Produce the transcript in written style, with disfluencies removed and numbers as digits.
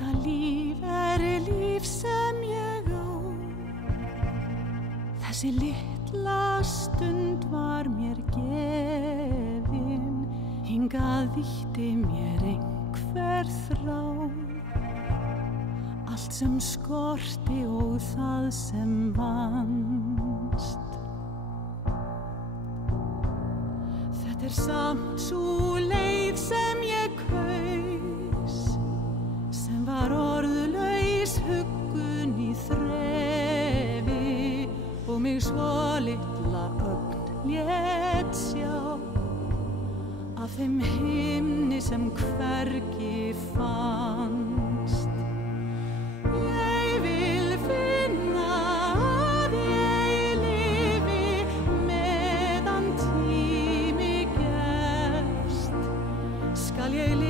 Þetta líf líf sem ég á. Þessi litla stund var mér gefin, hingað vítti mér einhver þrá. Allt sem skorti og það sem vannst. Þetta samt sú leið sem ég kaus, sem var orðlaus huggun í þrefi og mig svo litla ögn lét sjá af þeim himni sem hvergi fannst. Ég vil finna að ég lifi meðan tími gefst, skal ég lifa